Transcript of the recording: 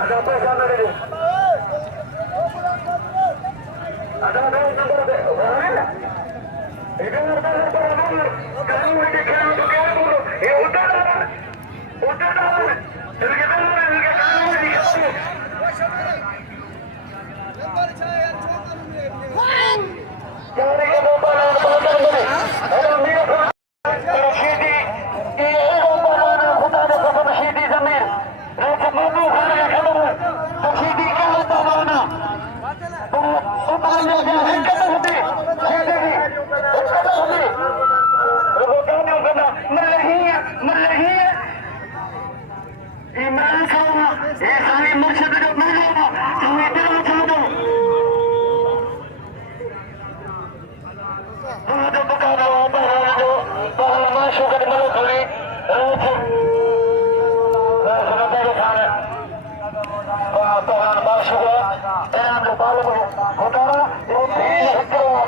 Ada apa sana dulu? Ada nomor berapa? Itu nomor berapa? Kamu ini kira betul dulu. Udah dah. Jadi kita mulai kamu dikasih. Cari kebobolan pasar ini. Ada minyak. Sidi. Ini kebobolan kita ada sama Sidi Zamir. Rajamu harga kamu. Sidi kalau tawana. Utangnya dia kata hati. Sidi. Kata hati. Rebotannya kena melehia. Imran sama. Ini mursyid